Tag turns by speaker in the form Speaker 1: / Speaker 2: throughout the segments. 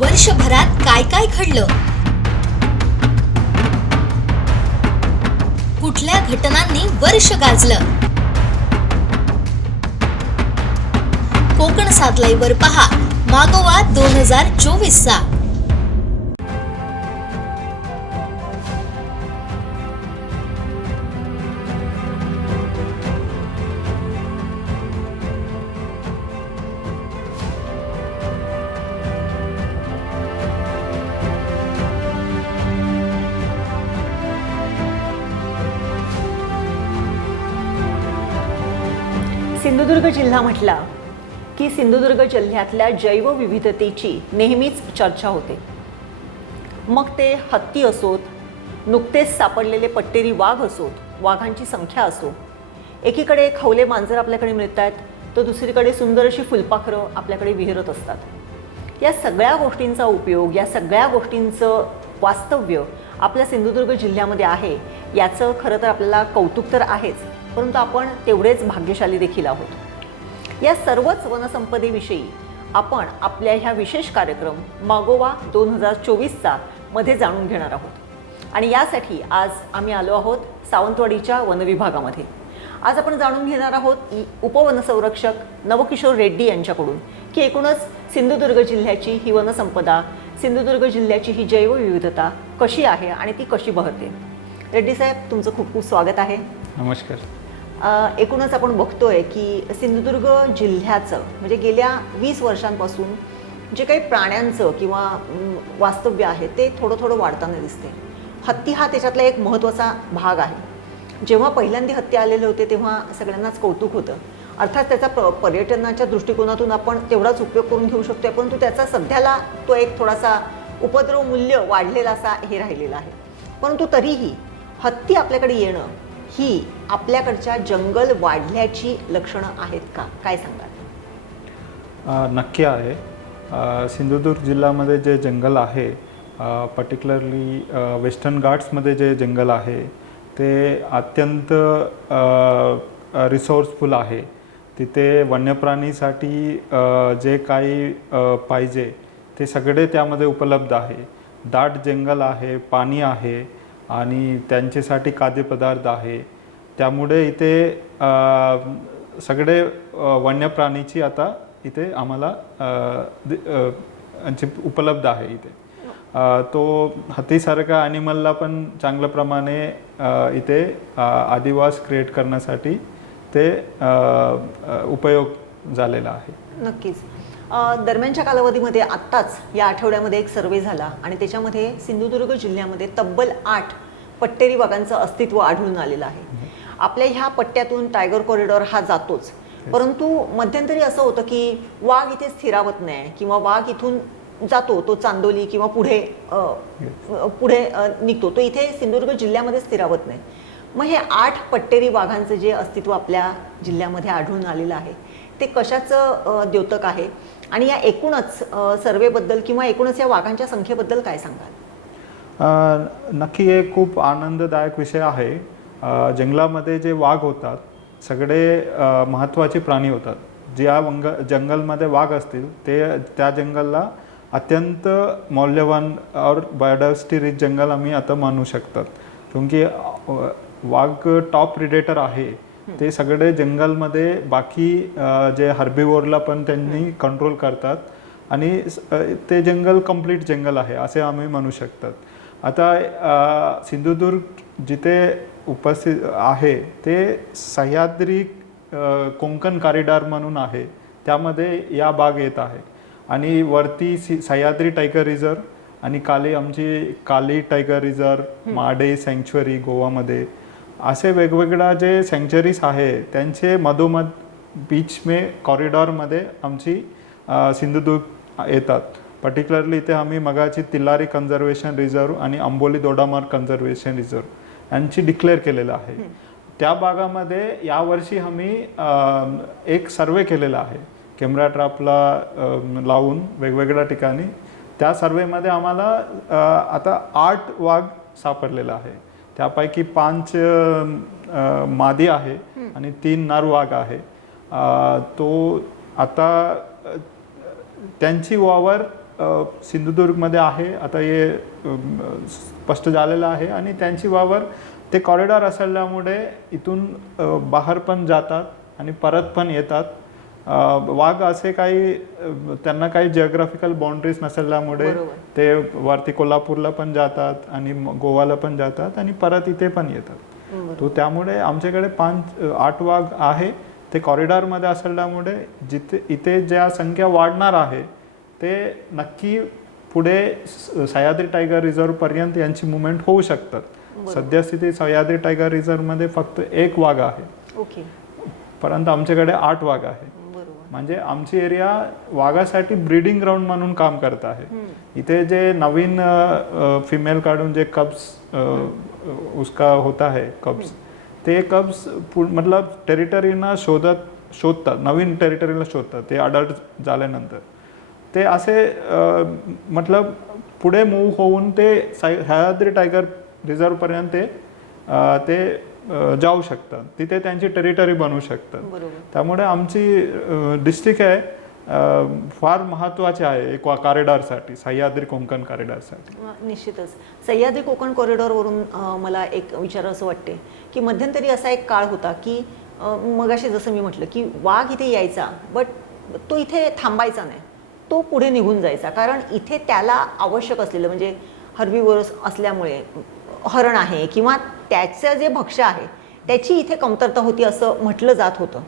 Speaker 1: वर्षभरात काय काय घडलं? कुठल्या घटनांनी वर्ष गाजलं? कोकण सातलाईवर पहा. मागोवा दोन हजार चोवीस
Speaker 2: सिंधुदुर्ग जिल्हा म्हटला की सिंधुदुर्ग जिल्ह्यातल्या जैवविविधतेची नेहमीच चर्चा होते. मग ते हत्ती असोत नुकतेच सापडलेले पट्टेरी वाघ असोत वाघांची संख्या असो. एकीकडे खवले मांजर आपल्याकडे मिळत आहेत तर दुसरीकडे सुंदर अशी फुलपाखरं आपल्याकडे विहिरत असतात. या सगळ्या गोष्टींचा उपयोग या सगळ्या गोष्टींचं वास्तव्य आपल्या सिंधुदुर्ग जिल्ह्यामध्ये आहे याचं खरं तर आपल्याला कौतुक तर आहेच परंतु आपण तेवढेच भाग्यशाली देखील आहोत. या सर्वच वनसंपदेविषयी आपण आपल्या ह्या विशेष कार्यक्रम मागोवा दोन हजार चोवीसचा मध्ये जाणून घेणार आहोत. आणि यासाठी आज आम्ही आलो आहोत सावंतवाडीच्या वनविभागामध्ये आज आपण जाणून घेणार आहोत उपवनसंरक्षक नवकिशोर रेड्डी यांच्याकडून की एकूणच सिंधुदुर्ग जिल्ह्याची ही वनसंपदा सिंधुदुर्ग जिल्ह्याची ही जैवविविधता कशी आहे आणि ती कशी बहरते? रेड्डी साहेब तुमचं खूप खूप स्वागत आहे.
Speaker 3: नमस्कार.
Speaker 2: एकूणच आपण बघतोय की सिंधुदुर्ग जिल्ह्याचं म्हणजे गेल्या वीस वर्षांपासून जे काही प्राण्यांचं किंवा वास्तव्य आहे ते थोडं थोडं वाढताना दिसते. हत्ती हा त्याच्यातला एक महत्त्वाचा भाग आहे. जेव्हा पहिल्यांदा हत्ती आलेले होते तेव्हा सगळ्यांनाच कौतुक होतं. अर्थात त्याचा प पर्यटनाच्या दृष्टिकोनातून आपण तेवढाच उपयोग करून घेऊ शकतो परंतु त्याचा सध्याला तो एक थोडासा उपद्रव मूल्य वाढलेला असा हे राहिलेला आहे. परंतु तरीही हत्ती आपल्याकडे येणं ही आपल्याकडच्या जंगल वाढल्याची लक्षणं आहेत का? काय सांगाल?
Speaker 3: नक्की आहे. सिंधुदुर्ग जिल्ह्यामध्ये जे जंगल आहे पर्टिक्युलरली वेस्टर्न घाट्समध्ये जे जंगल आहे ते अत्यंत रिसोर्सफुल आहे. तिथे वन्यप्राणीसाठी जे काही पाहिजे ते सगळे त्यामध्ये उपलब्ध आहे. दाट जंगल आहे पाणी आहे आणि त्यांच्यासाठी खाद्यपदार्थ आहे. त्यामुळे इथे सगळे वन्य प्राणीची आता इथे आम्हाला उपलब्ध आहे इथे. तो हत्तीसारखा ॲनिमलला पण चांगल्या प्रमाणे इथे आदिवास क्रिएट करण्यासाठी ते उपयोग झालेला आहे.
Speaker 2: नक्कीच. दरम्यानच्या कालावधीमध्ये आत्ताच या आठवड्यामध्ये एक सर्वे झाला आणि त्याच्यामध्ये सिंधुदुर्ग जिल्ह्यामध्ये तब्बल आठ पट्टेरी वाघांचं अस्तित्व आढळून आलेलं आहे. आपल्या ह्या पट्ट्यातून टायगर कॉरिडॉर हा जातोच. परंतु मध्यंतरी असं होतं की वाघ इथे स्थिरावत नाही किंवा वाघ इथून जातो तो चांदोली किंवा पुढे पुढे निघतो. तो इथे सिंधुदुर्ग जिल्ह्यामध्ये स्थिरावत नाही. मग हे आठ पट्टेरी वाघांचं जे अस्तित्व आपल्या जिल्ह्यामध्ये आढळून आलेलं आहे ते कशाचं द्योतक आहे? आणि या एकूणच सर्वेबद्दल किंवा एकूणच या वाघांच्या संख्येबद्दल काय सांगाल?
Speaker 3: नक्की एक खूप आनंददायक विषय आहे. जंगलामध्ये जे वाघ होतात सगळे महत्त्वाचे प्राणी होतात. ज्या वंग जंगलमध्ये वाघ असतील ते त्या जंगलला अत्यंत मौल्यवान और बायोडायव्हर्सिटी रिच जंगल आम्ही आता मानू शकतात. क्योंकि वाघ टॉप प्रिडेटर आहे. ते सगळे जंगलमध्ये बाकी जे हर्बिवोरला पण त्यांनी कंट्रोल करतात. आणि ते जंगल कंप्लीट जंगल आहे असे आम्ही म्हणू शकतात. आता सिंधुदुर्ग जिथे उपस्थित आहे ते सह्याद्री कोकण कॉरिडॉर म्हणून आहे. त्यामध्ये या बाग येत आहे. आणि वरती सि सह्याद्री टायगर रिझर्व आणि काली आमची काली टायगर रिझर्व माडे सँक्च्युअरी गोवामध्ये. असे वेगवेगळ्या जे सँक्च्युअरीज आहे त्यांचे मधोमध बीच मे कॉरिडॉरमध्ये आमची सिंधुदुर्ग येतात. पर्टिक्युलरली इथे आम्ही मगाची तिल्लारी कन्झर्वेशन रिझर्व आणि अंबोली दोडामार्ग कन्झर्वेशन रिझर्व यांची डिक्लेअर केलेलं आहे. त्या भागामध्ये यावर्षी आम्ही एक सर्वे केलेला आहे. कॅमेरा ट्रॅपला लावून वेगवेगळ्या ठिकाणी. त्या सर्वेमध्ये आम्हाला आता आठ वाघ सापडलेला आहे. त्यापैकी पाच मादी आहे आणि तीन नर वाघ आहे तो आता त्यांची वावर सिंधुदुर्गमध्ये आहे. आता हे स्पष्ट झालेलं आहे. आणि त्यांची वावर ते कॉरिडॉर असल्यामुळे इथून बाहेर पण जातात आणि परत पण येतात. वाघ असे काही त्यांना काही जिओग्राफिकल बाउंड्रीज नसल्यामुळे. ते वरती कोल्हापूरला पण जातात आणि गोवाला पण जातात आणि परत इथे पण येतात. तो त्यामुळे आमच्याकडे पाच आठ वाघ आहे. ते कॉरिडॉरमध्ये असल्यामुळे जिथे इथे ज्या संख्या वाढणार आहे ते नक्की पुढे सह्याद्री टायगर रिझर्वपर्यंत यांची मुवमेंट होऊ शकतात. सद्यस्थिती सह्याद्री टायगर रिझर्वमध्ये फक्त एक वाघ आहे.
Speaker 2: ओके.
Speaker 3: परंतु आमच्याकडे आठ वाघ आहे. म्हणजे आमची एरिया वाघासाठी ब्रीडिंग ग्राउंड म्हणून काम करत आहे. इथे जे नवीन फिमेल काढून जे कब्स उसका होता है कब्स ते कब्स मतलब टेरिटरीना शोधत शोधतात नवीन टेरिटरीला शोधतात ते अडल्ट झाल्यानंतर. ते असे मतलब पुढे मूव्ह होऊन ते साय- सह्याद्री टायगर रिझर्वपर्यंत ते जाऊ शकतात. तिथे त्यांची टेरिटरी बनवू शकतात. त्यामुळे आमची डिस्ट्रिक्ट आहे फार महत्त्वाची आहे एक कॉरिडॉरसाठी सह्याद्री कोकण कॉरिडॉरसाठी
Speaker 2: निश्चितच. सह्याद्री कोकण कॉरिडॉरवरून मला एक विचार असं वाटते की मध्यंतरी असा एक काळ होता की मगाशी जसं मी म्हटलं की वाघ इथे यायचा बट तो इथे थांबायचा नाही. तो पुढे निघून जायचा. कारण इथे त्याला आवश्यक असलेलं म्हणजे हर्बीवरस असल्यामुळे हरण आहे किंवा त्याचं जे भक्ष्य आहे त्याची इथे कमतरता होती असं म्हटलं जात होतं.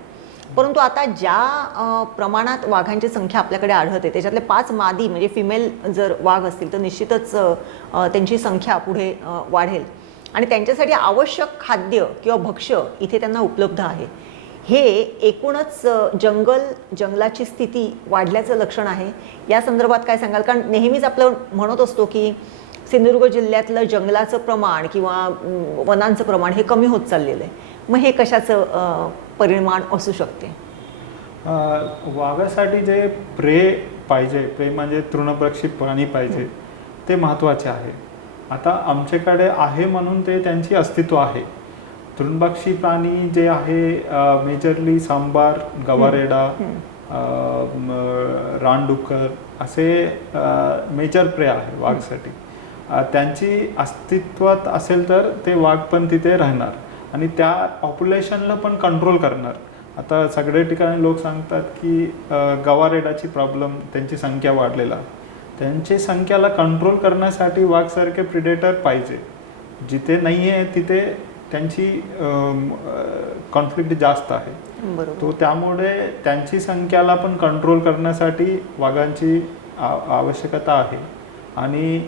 Speaker 2: परंतु आता ज्या प्रमाणात वाघांची संख्या आपल्याकडे आढळते त्याच्यातले पाच मादी म्हणजे फिमेल जर वाघ असतील तर निश्चितच त्यांची संख्या पुढे वाढेल. आणि त्यांच्यासाठी आवश्यक खाद्य किंवा भक्ष्य इथे त्यांना उपलब्ध आहे. हे एकूणच जंगल जंगलाची स्थिती वाढल्याचं लक्षण आहे. या संदर्भात काय सांगाल? कारण नेहमीच आपलं म्हणत असतो की सिंधुदुर्ग जिल्ह्यातलं जंगलाचं प्रमाण किंवा वनांचं प्रमाण हे कमी होत चाललेलं आहे. मग हे कशाचं परिमाण असू शकते?
Speaker 3: वाघासाठी जे प्रे पाहिजे प्रे म्हणजे तृणभक्षी प्राणी पाहिजे ते महत्त्वाचे आहे. आता आमच्याकडे आहे म्हणून ते त्यांची अस्तित्व आहे. तृणभक्षी प्राणी जे आहे मेजरली सांबार गवारेडा रानडुक्कर असे मेजर प्रे आहे वाघसाठी. त्यांची अस्तित्वात असेल तर ते वाघ पण तिथे राहणार. आणि त्या पॉप्युलेशनला पण कंट्रोल करणार. आता सगळे ठिकाणी लोक सांगतात की गवारेडाची प्रॉब्लेम त्यांची संख्या वाढलेला. त्यांची संख्याला कंट्रोल करण्यासाठी वाघसारखे प्रिडेटर पाहिजे. जिथे नाही आहे तिथे त्यांची कॉन्फ्लिक्ट जास्त आहे. तो त्यामुळे त्यांची संख्याला पण कंट्रोल करण्यासाठी वाघांची आवश्यकता आहे. आणि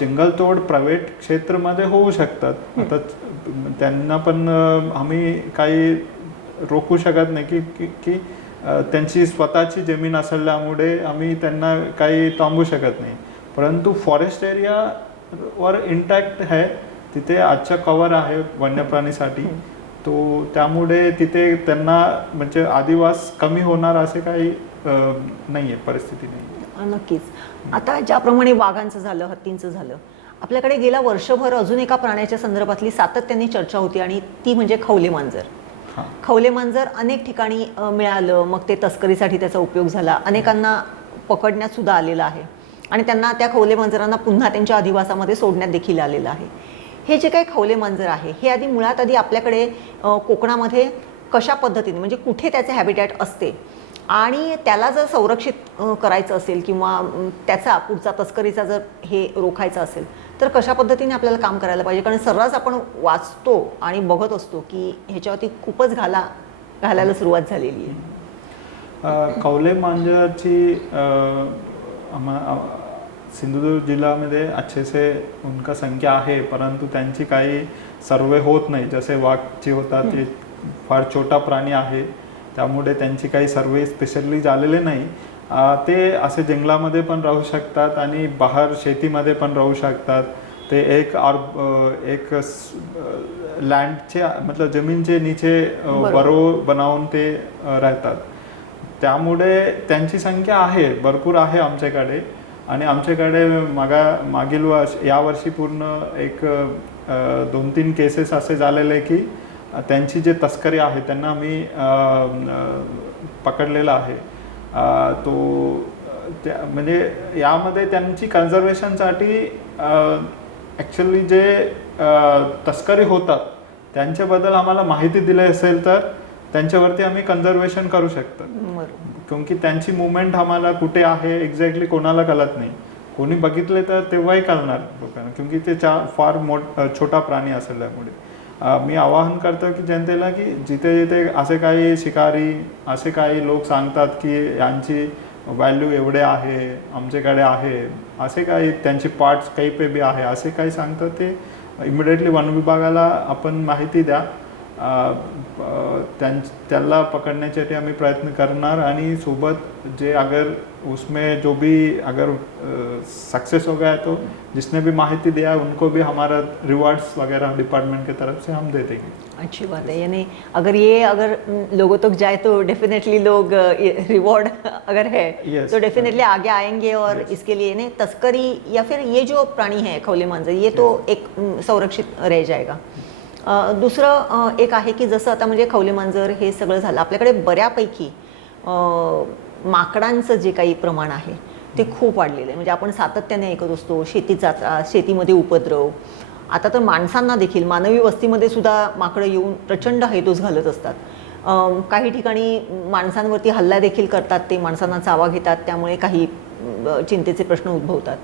Speaker 3: जंगलतोड प्रायव्हेट क्षेत्रामध्ये होऊ शकतात. आता त्यांना पण आम्ही काही रोखू शकत नाही की की- त्यांची स्वतःची जमीन असल्यामुळे आम्ही त्यांना काही थांबू शकत नाही. परंतु फॉरेस्ट एरियावर इंटॅक्ट आहे. तिथे आजच्या कवर आहे वन्यप्राणीसाठी. तो त्यामुळे तिथे त्यांना म्हणजे आदिवास कमी होणार असे काही नाही आहे परिस्थिती नाही
Speaker 2: नक्कीच. आता ज्याप्रमाणे वाघांचं झालं हत्तींचं झालं आपल्याकडे गेल्या वर्षभर अजून एका प्राण्याच्या संदर्भातली सातत्याने चर्चा होती आणि ती म्हणजे खवले मांजर. खवले मांजर अनेक ठिकाणी मिळालं मग ते तस्करीसाठी त्याचा उपयोग झाला. अनेकांना पकडण्यात सुद्धा आलेलं आहे. आणि त्यांना त्या खवले मांजरांना पुन्हा त्यांच्या अधिवासामध्ये सोडण्यात देखील आलेलं आहे. हे जे काही खवले मांजर आहे हे आधी मुळात आधी आपल्याकडे कोकणामध्ये कशा पद्धतीने म्हणजे कुठे त्याचे हॅबिटॅट असते आणि त्याला जर संरक्षित करायचं असेल किंवा त्याचा पुढचा तस्करीचा जर हे रोखायचा असेल तर कशा पद्धतीने आपल्याला काम करायला पाहिजे? कारण सर्रास आपण वाचतो आणि बघत असतो की ह्याच्यावरती खूपच घाला घालायला सुरुवात झालेली आहे.
Speaker 3: कौले मांजरची सिंधुदुर्ग जिल्ह्यामध्ये अच्छे से उनका संख्या आहे परंतु त्यांची काही सर्वे होत नाही. जसे वाघची होतात ते फार छोटा प्राणी आहे. त्यामुळे त्यांची काही सर्वे स्पेशली झालेले नाही. ते असे जंगलामध्ये पण राहू शकतात आणि बाहेर शेतीमध्ये पण राहू शकतात. ते एक आर एक लँडचे मतलब जमीनचे नीचे. बरो बनावून ते राहतात. त्यामुळे त्यांची संख्या आहे भरपूर आहे आमच्याकडे. आणि आमच्याकडे मागा मागील वर्ष यावर्षी पूर्ण एक दोन तीन केसेस असे झालेले की त्यांची जे तस्करी आहे त्यांना आम्ही पकडलेलं आहे. तो त्या- म्हणजे यामध्ये त्यांची कन्झर्वेशनसाठी ॲक्च्युली जे तस्करी होतात त्यांच्याबद्दल आम्हाला माहिती दिली असेल तर त्यांच्यावरती आम्ही कन्झर्वेशन करू शकतो. कारण की त्यांची मुवमेंट आम्हाला कुठे आहे एक्झॅक्टली कोणाला कळत नाही. कोणी बघितले तर तेव्हाही कळणार. लोकांना क्योंकि ते फार मोठ छोटा प्राणी असल्यामुळे. मी आवाहन करतो की जनतेला की जिथे जिथे असे काही शिकारी असे काही लोक सांगतात की यांची व्हॅल्यू एवढे आहे आमच्याकडे आहे असे काही त्यांचे पार्ट्स काही पे बी आहे असे काही सांगतात ते इमिडिएटली वन विभागाला आपण माहिती द्या. त्यां त्याला पकड़ण्यासाठी आम्ही प्रयत्न करणार आणि सोबत जे अगर उसमें जो भी अगर सक्सेस हो गया तो जिसने भी माहिती दिया उनको भी हमारा रिवार्ड्स वगैरह डिपार्टमेंट की तरफ से हम दे देंगे
Speaker 2: अच्छी बात है यानी अगर ये अगर लोगों तक जाए तो डेफिनेटली लोग रिवॉर्ड अगर है
Speaker 3: Yes.
Speaker 2: तो डेफिनेटली आगे आएंगे और
Speaker 3: Yes.
Speaker 2: इसके लिए ने तस्करी या फिर ये जो प्राणी है खवले मांजर ये तो एक संरक्षित रह जाएगा दुसरं एक आहे की जसं आता म्हणजे खवले मांजर हे सगळं झालं आपल्याकडे बऱ्यापैकी माकडांचं जे काही प्रमाण आहे ते खूप वाढलेलं आहे. म्हणजे आपण सातत्याने ऐकत असतो शेतीचा त्रास शेतीमध्ये उपद्रव. आता तर माणसांना देखील मानवी वस्तीमध्ये सुद्धा माकडं येऊन प्रचंड हैदोस घालत असतात. काही ठिकाणी माणसांवरती हल्ला देखील करतात ते माणसांना चावा घेतात त्यामुळे काही चिंतेचे प्रश्न उद्भवतात.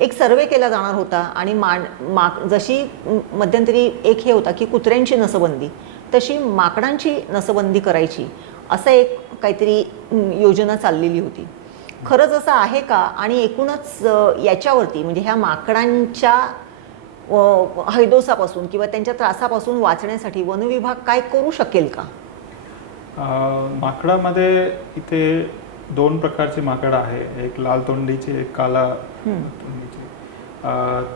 Speaker 2: एक सर्वे केला जाणार होता आणि माण माक जशी मध्यंतरी एक हे होता की कुत्र्यांची नसबंदी तशी माकडांची नसबंदी करायची असं एक काहीतरी योजना चाललेली होती. खरंच असं आहे का? आणि एकूणच याच्यावरती म्हणजे ह्या माकडांच्या हैदोसापासून किंवा त्यांच्या त्रासापासून वाचण्यासाठी वनविभाग काय करू शकेल का?
Speaker 3: माकडामध्ये इथे दोन प्रकारची माकडं आहे. एक लाल तोंडीची एक काला तोंडीची.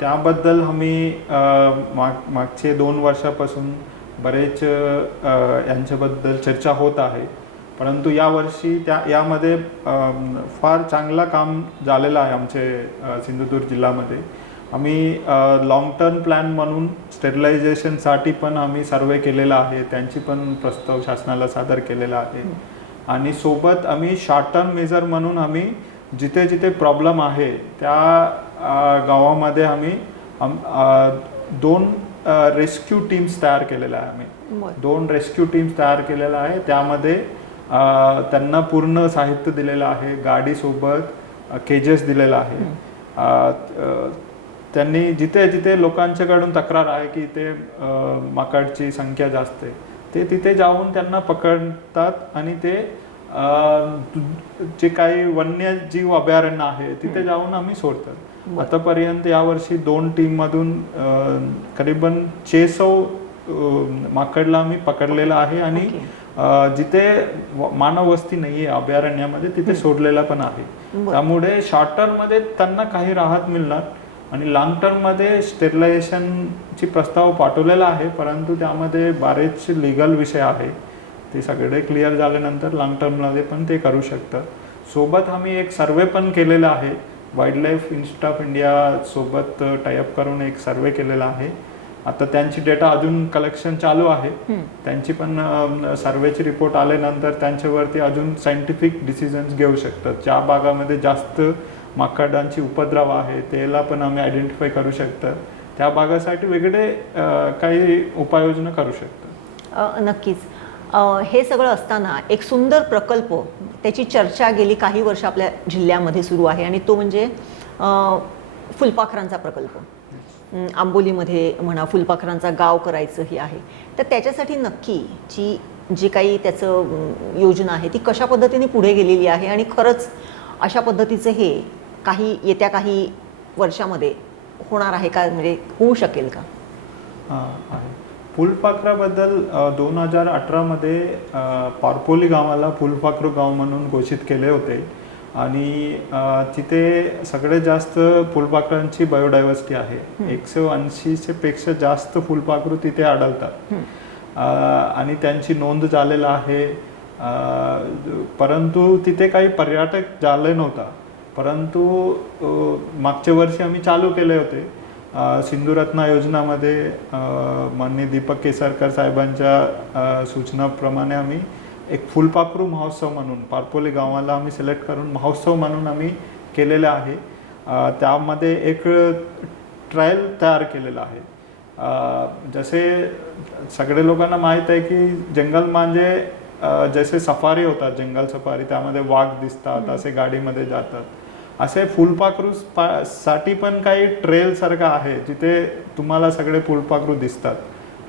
Speaker 3: त्याबद्दल आम्ही माग मागचे दोन वर्षापासून बरेच यांच्याबद्दल चर्चा होत आहे. परंतु यावर्षी त्या यामध्ये फार चांगला काम झालेलं आहे आमचे सिंधुदुर्ग जिल्ह्यामध्ये. आम्ही लॉंग टर्म प्लॅन म्हणून स्टेरिलायझेशनसाठी पण आम्ही सर्वे केलेला आहे. त्यांची पण प्रस्ताव शासनाला सादर केलेला आहे. आणि सोबत आम्ही शॉर्ट टर्म मेजर म्हणून आम्ही जिथे जिथे प्रॉब्लेम आहे त्या गावामध्ये आम्ही आम- दोन रेस्क्यू टीम्स तयार केलेल्या आहे आम्ही. दोन रेस्क्यू टीम्स तयार केलेल्या आहे. त्यामध्ये त्यांना पूर्ण साहित्य दिलेलं आहे गाडीसोबत केजेस दिलेला आहे. त्यांनी जिथे जिथे लोकांच्याकडून तक्रार आहे की इथे माकडची संख्या जास्त आहे ते तिथे जाऊन त्यांना पकडतात आणि ते जे काही वन्यजीव अभयारण्य आहे तिथे जाऊन आम्ही सोडतात. आतापर्यंत यावर्षी दोन टीममधून अ, करीबन छे सौ माकडला आम्ही पकडलेला आहे आणि जिथे मानव वस्ती नाहीये अभयारण्यामध्ये तिथे सोडलेला पण आहे. त्यामुळे शॉर्ट टर्ममध्ये त्यांना काही राहत मिळणार. आणि लॉंग टर्ममध्ये स्टेरिलायझेशनची प्रस्ताव पाठवलेला आहे परंतु त्यामध्ये बरेचसे लिगल विषय आहे. ते सगळे क्लिअर झाल्यानंतर लॉंग टर्ममध्ये पण ते करू शकतात सोबत आम्ही एक सर्वे पण केलेला आहे. Wild life institute of India सोबत टायअप करून एक सर्वे केलेला आहे. आता त्यांची डेटा अजून कलेक्शन चालू आहे. त्यांची पण सर्वेची रिपोर्ट आल्यानंतर त्यांच्यावरती अजून सायंटिफिक डिसिजन्स घेऊ शकतात. ज्या भागामध्ये जास्त माकडांची उपद्रव आहे त्याला पण आम्ही आयडेंटिफाय करू शकतात. त्या भागासाठी वेगळे काही उपाययोजना करू शकतात.
Speaker 2: अ, नक्कीच. हे सगळं असताना एक सुंदर प्रकल्प त्याची चर्चा गेली काही वर्ष आपल्या जिल्ह्यामध्ये सुरू आहे आणि तो म्हणजे फुलपाखरांचा प्रकल्प. आंबोलीमध्ये म्हणा फुलपाखरांचा गाव करायचं हे आहे. तर त्याच्यासाठी नक्की जी जी काही त्याचं योजना आहे ती कशा पद्धतीने पुढे गेलेली आहे आणि खरंच अशा पद्धतीचं हे काही येत्या काही वर्षामध्ये होणार आहे का? म्हणजे होऊ शकेल का?
Speaker 3: हा, फुलपाखराबद्दल दोन हजार अठरामध्ये पारपोली गावाला फुलपाखरू गाव म्हणून घोषित केले होते. आणि तिथे सगळ्यात जास्त फुलपाखरांची बायोडायव्हर्सिटी आहे. एकशे ऐंशीचे पेक्षा जास्त फुलपाखरू तिथे आढळतात. आणि त्यांची नोंद झालेला आहे. परंतु तिथे काही पर्यटक झाले नव्हता. परंतु मागच्या वर्षी आम्ही चालू केले होते. सिंधुरत्न योजनामध्ये माननीय दीपक केसरकर साहेबांच्या सूचनाप्रमाणे आम्ही एक फुलपाखरू महोत्सव म्हणून पारपोली गावाला आम्ही सिलेक्ट करून महोत्सव म्हणून आम्ही केलेले आहे. त्यामध्ये एक ट्रायल तयार केलेला आहे. जसे सगळे लोकांना माहीत आहे की जंगल म्हणजे जसे सफारी होतात जंगल सफारी त्यामध्ये वाघ दिसतात असे गाडीमध्ये जातात. असे फुलपाखरू पा- साठी पण काही ट्रेल सारखं आहे जिथे तुम्हाला सगळे फुलपाखरू दिसतात.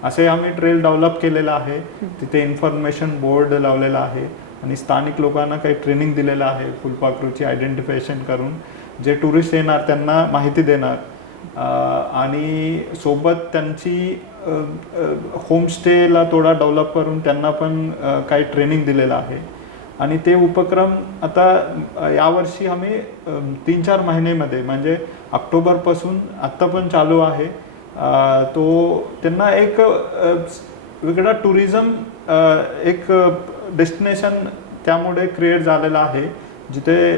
Speaker 3: असे आम्ही ट्रेल डेव्हलप केलेलं आहे. तिथे इन्फॉर्मेशन बोर्ड लावलेला आहे आणि स्थानिक लोकांना काही ट्रेनिंग दिलेलं आहे फुलपाखरूची आयडेंटिफिकेशन करून. जे टुरिस्ट येणार त्यांना माहिती देणार. आणि सोबत त्यांची होमस्टेला थोडा डेव्हलप करून त्यांना पण काही ट्रेनिंग दिलेलं आहे. आणि ते उपक्रम आता यावर्षी आम्ही तीन चार महिन्यामध्ये म्हणजे ऑक्टोबरपासून आत्ता पण चालू आहे. तो त्यांना एक वेगळा टुरिझम एक डेस्टिनेशन त्यामुळे क्रिएट झालेला आहे. जिथे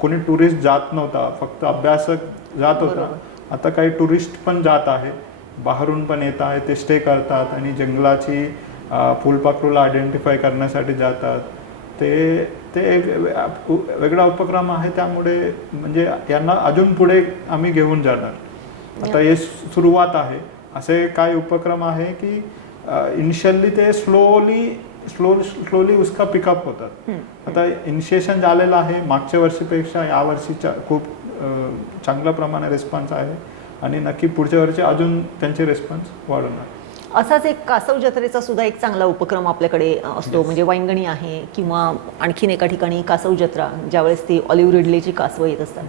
Speaker 3: कोणी टुरिस्ट जात नव्हता फक्त अभ्यासक जात होता. आता काही टुरिस्ट पण जात आहे. बाहेरून पण येत आहे ते स्टे करतात आणि जंगलाची फुलपाखरूला आयडेंटिफाय करण्यासाठी जातात. ते ते एक वेगळा उपक्रम आहे त्यामुळे म्हणजे यांना अजून पुढे आम्ही घेऊन जाणार. आता हे सुरुवात आहे. असे काही उपक्रम आहे की इनिशियली ते स्लोली स्लो स्लोली उसका पिकअप होतात. आता इनिशिएशन झालेलं आहे. मागच्या वर्षीपेक्षा या वर्षीच्या खूप चांगल्या प्रमाणे रिस्पॉन्स आहे. आणि नक्की पुढच्या वर्षी अजून त्यांचे रिस्पॉन्स वाढवणार.
Speaker 2: असाच एक कासव जत्रेचा सुद्धा एक चांगला उपक्रम आपल्याकडे असतो. म्हणजे वाईंगणी आहे किंवा आणखीन एका ठिकाणी कासव जत्रा ज्यावेळेस ती ऑलिव्ह रिडलेची कासवं येत असतात.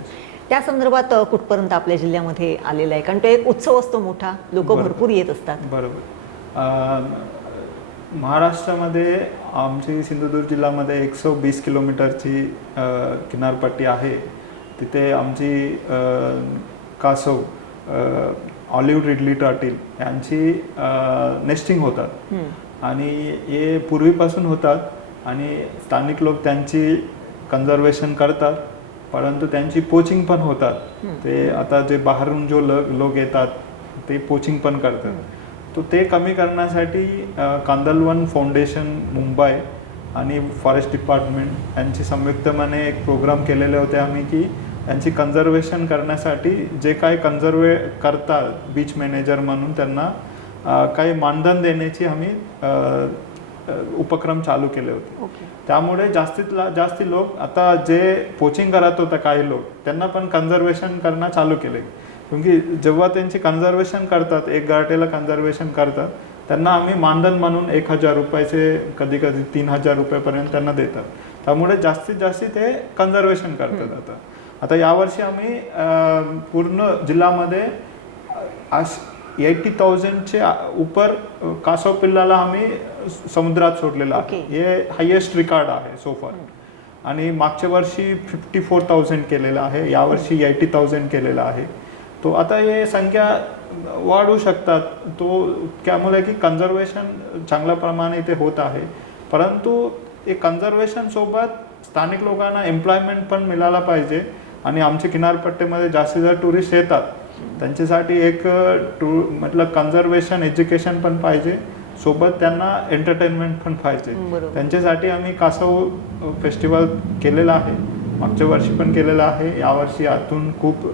Speaker 2: त्या संदर्भात कुठपर्यंत आपल्या जिल्ह्यामध्ये आलेलं आहे? कारण तो एक उत्सव असतो मोठा. लोक. भरपूर येत असतात.
Speaker 3: बरोबर. महाराष्ट्रामध्ये आमची सिंधुदुर्ग जिल्ह्यामध्ये एकशे वीस किलोमीटरची किनारपट्टी आहे. तिथे आमची कासव ऑलिव्ह रिडली टर्टिल यांची नेस्टिंग होतात. आणि हे पूर्वीपासून होतात आणि स्थानिक लोक त्यांची कन्झर्वेशन करतात परंतु त्यांची पोचिंग पण होतात. ते आता जे बाहेरून जो लोक येतात ते पोचिंग पण करतात. तो ते कमी करण्यासाठी कांदलवन फाउंडेशन मुंबई आणि फॉरेस्ट डिपार्टमेंट यांची संयुक्तपणे एक प्रोग्राम केलेले होते आम्ही की यांची कन्झर्वेशन करण्यासाठी जे काही कन्झर्वे करतात बीच मॅनेजर म्हणून त्यांना काही मानधन देण्याची आम्ही उपक्रम चालू केले होते.
Speaker 2: ओके.
Speaker 3: त्यामुळे जास्तीत ला- जास्ती लोक आता जे पोचिंग करत होतं काही लोक त्यांना पण कन्झर्वेशन करणं चालू केले. क्योंकि जेव्हा त्यांची कन्झर्वेशन करतात एक गारटेला कन्झर्वेशन करतात त्यांना आम्ही मानधन म्हणून एक हजार रुपयाचे कधी कधी तीन हजार रुपयापर्यंत त्यांना देतात. त्यामुळे जास्तीत जास्त ते कन्झर्वेशन करतात आता. आता यावर्षी आम्ही पूर्ण जिल्ह्यामध्ये एटी थाउजंडचे उपर कासव पिल्लाला आम्ही समुद्रात सोडलेलं आहे. हे हायेस्ट रिकॉर्ड आहे सोफर आणि मागच्या वर्षी फिफ्टी फोर थाउजंड केलेलं आहे. यावर्षी एटी थाउजंड केलेलं आहे. तो आता हे संख्या वाढू शकतात. तो त्यामुळे की कन्झर्वेशन चांगल्या प्रमाणे इथे होत आहे. परंतु हे कन्झर्वेशन सोबत स्थानिक लोकांना एम्प्लॉयमेंट पण मिळाला पाहिजे. आणि आमच्या किनारपट्टीमध्ये जास्तीत जास्त टुरिस्ट येतात. त्यांच्यासाठी एक टू म्हटलं कन्झर्वेशन एज्युकेशन पण पाहिजे. सोबत त्यांना एंटरटेनमेंट पण पाहिजे. त्यांच्यासाठी आम्ही कासव फेस्टिवल केलेलं आहे. मागच्या वर्षी पण केलेलं आहे. यावर्षी आतून खूप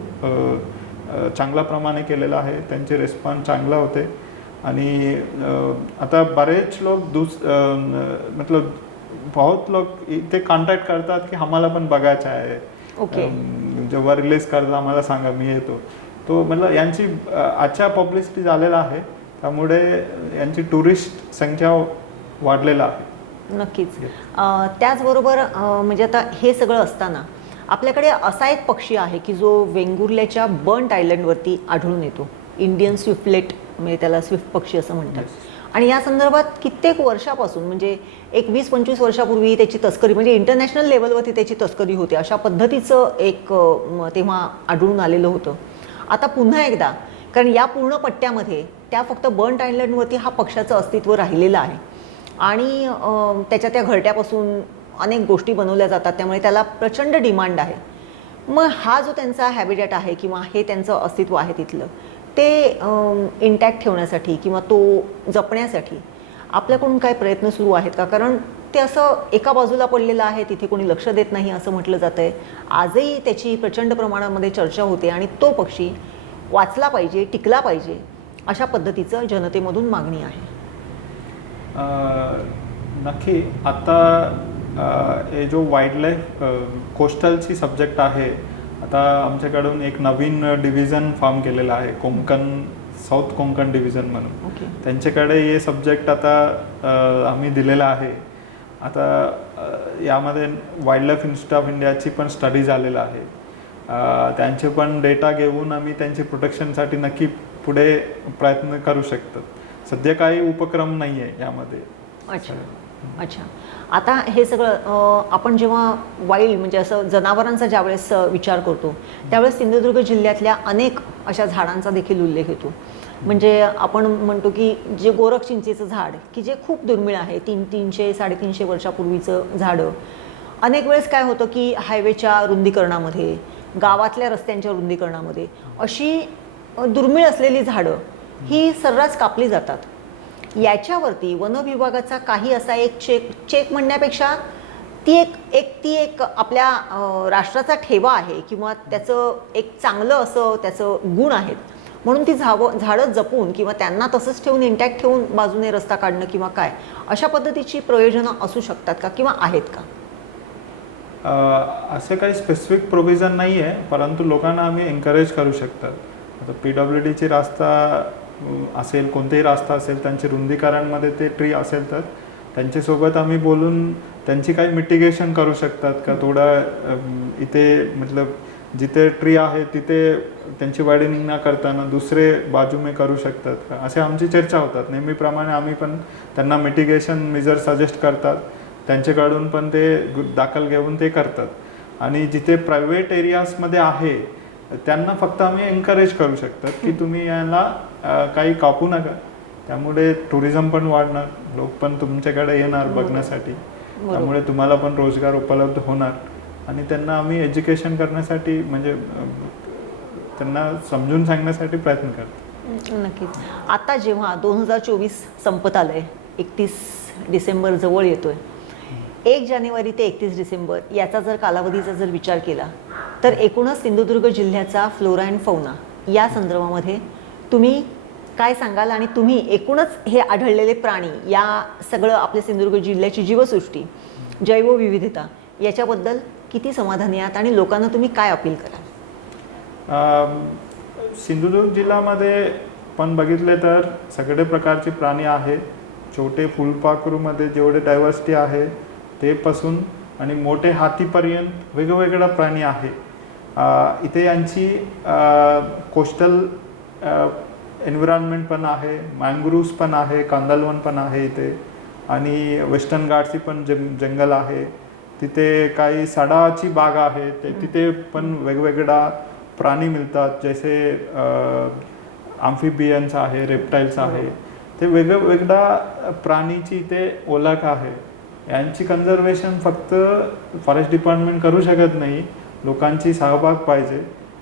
Speaker 3: चांगल्या प्रमाणे केलेलं आहे. त्यांचे रिस्पॉन्स चांगला होते. आणि आता बरेच लोक दुस मतलब बहुत लोक इथे कॉन्टॅक्ट करतात की आम्हाला पण बघायचं आहे.
Speaker 2: ओके.
Speaker 3: जेव्हा रिलीज करता आम्हाला सांगा मी येतो. तो मतलब यांची अच्छा पब्लिसिटी झालेला आहे त्यामुळे यांची टुरिस्ट संख्या वाढलेला आहे.
Speaker 2: नक्कीच. त्याचबरोबर म्हणजे आता हे सगळं असताना आपल्याकडे असा एक पक्षी आहे की जो वेंगुर्ल्याच्या बर्न्ट आयलंडवरती आढळून येतो. इंडियन स्विफ्टलेट म्हणजे त्याला स्विफ्ट पक्षी असं म्हणतात. आणि या संदर्भात कित्येक वर्षापासून म्हणजे एक वीस पंचवीस वर्षापूर्वी त्याची तस्करी म्हणजे इंटरनॅशनल लेवलवरती त्याची तस्करी होती अशा पद्धतीचं एक तेव्हा आढळून आलेलं होतं. आता पुन्हा एकदा कारण या पूर्ण पट्ट्यामध्ये त्या फक्त बर्न्ट आयलंडवरती हा पक्षाचं अस्तित्व राहिलेलं आहे. आणि त्याच्या त्या घरट्यापासून अनेक गोष्टी बनवल्या जातात त्यामुळे त्याला प्रचंड डिमांड आहे. मग हा जो त्यांचा हॅबिटॅट आहे किंवा हे त्यांचं अस्तित्व आहे तिथलं ते इंटॅक्ट ठेवण्यासाठी किंवा तो जपण्यासाठी आपल्याकडून काय प्रयत्न सुरू आहेत का? कारण ते असं एका बाजूला पडलेलं आहे तिथे कोणी लक्ष देत नाही असं म्हटलं जातं आहे आजही त्याची प्रचंड प्रमाणामध्ये चर्चा होते आणि तो पक्षी वाचला पाहिजे टिकला पाहिजे अशा पद्धतीचं जनतेमधून मागणी आहे.
Speaker 3: नक्की आता हे जो वाईल्ड लाईफ कोस्टलची सब्जेक्ट आहे आता आमच्याकडून एक नवीन डिव्हिजन फॉर्म केलेलं आहे कोंकण साऊथ कोंकण डिव्हिजन म्हणून.
Speaker 2: ओके.
Speaker 3: त्यांच्याकडे हे सब्जेक्ट आता अ, आम्ही दिलेला आहे. आता अ, यामध्ये वाईल्ड लाईफ इन्स्टिट्यूट ऑफ इंडियाची पण स्टडी झालेला आहे. अ, त्यांचे पण डेटा घेऊन आम्ही त्यांची प्रोटेक्शनसाठी नक्की पुढे प्रयत्न करू शकतात सध्या काही उपक्रम नाही आहे यामध्ये.
Speaker 2: अच्छा. अच्छा. आता हे सगळं आपण जेव्हा वाईल्ड म्हणजे असं जनावरांचा ज्यावेळेस विचार करतो त्यावेळेस सिंधुदुर्ग जिल्ह्यातल्या अनेक अशा झाडांचा देखील उल्लेख येतो. म्हणजे आपण म्हणतो की जे गोरख चिंचेचं झाड की जे खूप दुर्मिळ आहे तीन तीनशे साडेतीनशे वर्षापूर्वीचं झाडं. अनेक वेळेस काय होतं की हायवेच्या रुंदीकरणामध्ये गावातल्या रस्त्यांच्या रुंदीकरणामध्ये अशी दुर्मिळ असलेली झाडं ही सर्रास कापली जातात. याच्यावरती वन विभागाचा काही असा एक चेक चेक म्हणण्यापेक्षा ती एक एक ती एक आपल्या राष्ट्राचा ठेवा आहे किंवा त्याचं एक चांगलं असं त्याचं गुण आहेत. म्हणून ती झावं झाडं जपून किंवा त्यांना तसंच ठेवून इंटॅक्ट ठेवून बाजूने रस्ता काढणं किंवा काय अशा पद्धतीची प्रयोजनं असू शकतात का किंवा आहेत का?
Speaker 3: असे काही स्पेसिफिक प्रोव्हिजन नाही आहे परंतु लोकांना आम्ही एन्करेज करू शकतात. आता पी डब्ल्यू डीची रास्ता असेल कोणतेही रास्ता असेल त्यांचे रुंदीकरणमध्ये ते ट्री असेल तर त्यांच्यासोबत आम्ही बोलून त्यांची काही मिटिगेशन करू शकतात का? थोडं इथे मतलब जिथे ट्री आहे तिथे त्यांची वाढीनिंग न करताना दुसरे बाजू में करू शकतात का? असे आमची चर्चा होतात. नेहमीप्रमाणे आम्ही पण त्यांना मिटिगेशन मेजर सजेस्ट करतात. त्यांच्याकडून पण ते दाखल घेऊन ते करतात. आणि जिथे प्रायव्हेट एरियाजमध्ये आहे त्यांना फक्त आम्ही एनकरेज करू शकतात की तुम्ही याला काही कापू नका. त्यामुळे टुरिझम पण वाढणार. लोक पण तुमच्याकडे येणार बघण्यासाठी. त्यामुळे तुम्हाला पण रोजगार उपलब्ध होणार. आणि त्यांना आम्ही एज्युकेशन करण्यासाठी म्हणजे त्यांना समजून सांगण्यासाठी प्रयत्न करतो.
Speaker 2: नक्कीच. आता जेव्हा दोन हजार चोवीस संपत आलंय एकतीस डिसेंबर जवळ येतोय. एक जानेवारी ते एकतीस डिसेंबर याचा जर कालावधीचा जर विचार केला तर एकूणच सिंधुदुर्ग जिल्ह्याचा फ्लोरा अँड फौना या संदर्भामध्ये तुम्ही काय सांगाल आणि तुम्ही एकूणच हे आढळलेले प्राणी या सगळं आपल्या सिंधुदुर्ग जिल्ह्याची जीवसृष्टी जैवविविधता याच्याबद्दल किती समाधानी आहात आणि लोकांना तुम्ही काय अपील कराल?
Speaker 3: सिंधुदुर्ग जिल्ह्यामध्ये पण बघितले तर सगळे प्रकारचे प्राणी आहे. छोटे फुलपाखरूमध्ये जेवढे डायव्हर्सिटी आहे ते पासून आणि मोठे हातीपर्यंत वेगवेगळा प्राणी आहे. इथे यांची कोस्टल एन्व्हिरॉन्मेंट पण आहे मँग्रुव्स पण आहे कांदलवन पण आहे इथे. आणि वेस्टर्न घाटची पण जंग जंगल आहे. तिथे काही सडाची बाग आहे ते तिथे पण वेगवेगळा प्राणी मिळतात. जसे आम्फिबियन्स आहे रेप्टाईल्स आहे. ते वेगवेगळ्या प्राणीची इथे ओळख आहे. यांची कन्झर्वेशन फक्त फॉरेस्ट डिपार्टमेंट करू शकत नाही. लोकांची सहभाग पाहिजे.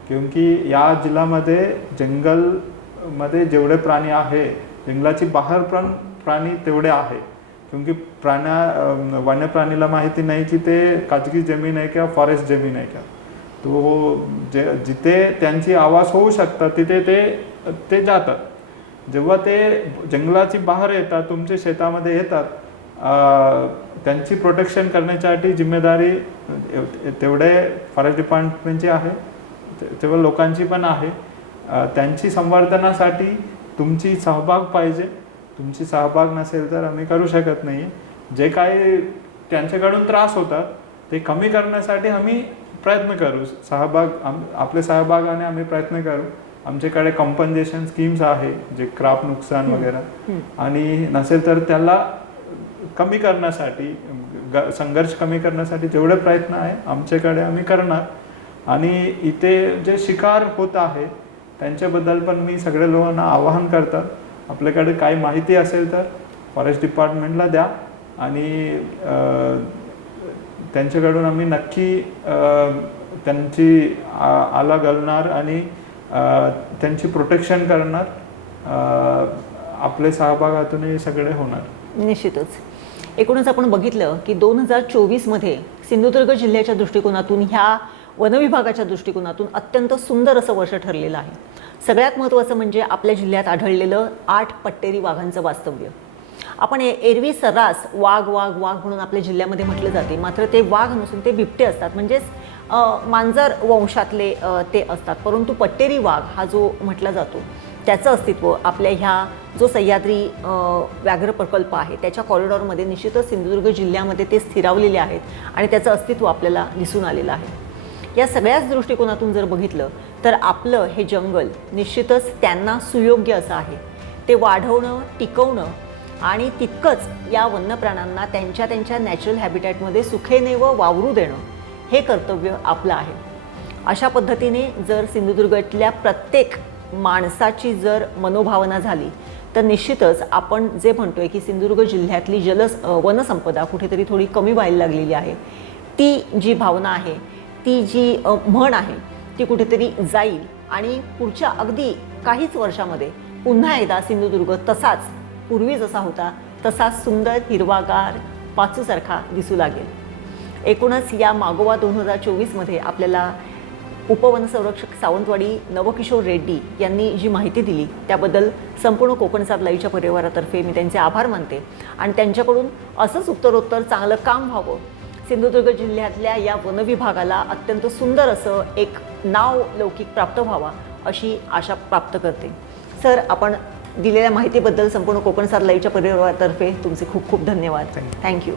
Speaker 3: क्योंकि या जिल्ह्यामध्ये जंगलमध्ये जेवढे प्राणी आहे जंगलाची बाहेर पण प्राणी तेवढे आहे. क्योंकि प्राण्या वन्य प्राणीला माहिती नाही की ते खाजगी जमीन आहे किंवा फॉरेस्ट जमीन आहे का. तो जे जिथे त्यांची आवाज होऊ शकतात तिथे ते ते जातात. जेव्हा ते जंगलाची बाहेर येतात तुमच्या शेतामध्ये येतात त्यांची प्रोटेक्शन करण्यासाठी जिम्मेदारी तेवढे फॉरेस्ट डिपार्टमेंटची आहे. तेव्हा लोकांची पण आहे. त्यांची संवर्धनासाठी तुमची सहभाग पाहिजे. तुमची सहभाग नसेल तर आम्ही करू शकत नाही. जे काही त्यांच्याकडून त्रास होतात ते कमी करण्यासाठी आम्ही प्रयत्न करू. सहभाग आम आपले सहभागाने आम्ही प्रयत्न करू. आमच्याकडे कॉम्पन्सेशन स्कीम्स आहे जे क्राप नुकसान वगैरे. आणि नसेल तर त्याला कमी करण्यासाठी संघर्ष कमी करण्यासाठी जेवढे प्रयत्न आहे आमच्याकडे आम्ही करणार. आणि इथे जे शिकार होत आहे त्यांच्याबद्दल पण मी सगळ्या लोकांना आवाहन करतात आपल्याकडे काही माहिती असेल तर फॉरेस्ट डिपार्टमेंटला द्या आणि त्यांच्याकडून आम्ही नक्की त्यांची आ- आला घालणार आणि त्यांची प्रोटेक्शन करणार. आपले सहभागातून हे सगळे होणार.
Speaker 2: निश्चितच. एकूणच आपण बघितलं की दोन हजार चोवीसमध्ये सिंधुदुर्ग जिल्ह्याच्या दृष्टिकोनातून ह्या वनविभागाच्या दृष्टिकोनातून अत्यंत सुंदर असं वर्ष ठरलेलं आहे. सगळ्यात महत्त्वाचं म्हणजे आपल्या जिल्ह्यात आढळलेलं आठ पट्टेरी वाघांचं वास्तव्य. आपण एरवी सर्रास वाघ वाघ वाघ म्हणून आपल्या जिल्ह्यामध्ये म्हटलं जाते. मात्र ते वाघ नसून ते बिबटे असतात. म्हणजेच मांजर वंशातले ते असतात. परंतु पट्टेरी वाघ हा जो म्हटला जातो त्याचं अस्तित्व आपल्या ह्या जो सह्याद्री व्याघ्र प्रकल्प आहे त्याच्या कॉरिडॉरमध्ये निश्चितच सिंधुदुर्ग जिल्ह्यामध्ये ते स्थिरावलेले आहेत आणि त्याचं अस्तित्व आपल्याला दिसून आलेलं आहे. या सगळ्याच दृष्टिकोनातून जर बघितलं तर आपलं हे जंगल निश्चितच त्यांना सुयोग्य असं आहे. ते वाढवणं टिकवणं आणि तितकंच या वन्यप्राण्यांना त्यांच्या त्यांच्या नॅचरल हॅबिटॅटमध्ये सुखेने व वावरू देणं हे कर्तव्य आपलं आहे. अशा पद्धतीने जर सिंधुदुर्गातल्या प्रत्येक माणसाची जर मनोभावना झाली तर निश्चितच आपण जे म्हणतोय की सिंधुदुर्ग जिल्ह्यातली जल वनसंपदा कुठेतरी थोडी कमी व्हायला लागलेली आहे. ती जी भावना आहे ती जी म्हण आहे ती कुठेतरी जाईल. आणि पुढच्या अगदी काहीच वर्षामध्ये पुन्हा एकदा सिंधुदुर्ग तसाच पूर्वी जसा होता तसाच सुंदर हिरवागार पाचूसारखा दिसू लागेल. एकूणच या मागोवा दोन हजार चोवीसमध्ये आपल्याला उपवनसंरक्षक सावंतवाडी नवकिशोर रेड्डी यांनी जी माहिती दिली त्याबद्दल संपूर्ण कोकणसाद लाईव्हच्या परिवारातर्फे मी त्यांचे आभार मानते. आणि त्यांच्याकडून असंच उत्तरोत्तर चांगलं काम व्हावं सिंधुदुर्ग जिल्ह्यातल्या या वनविभागाला अत्यंत सुंदर असं एक नाव लौकिक प्राप्त व्हावा अशी आशा प्राप्त करते. सर आपण दिलेल्या माहितीबद्दल संपूर्ण कोकणसाद लाईव्हच्या परिवारातर्फे तुमचे खूप खूप धन्यवाद. थँक्यू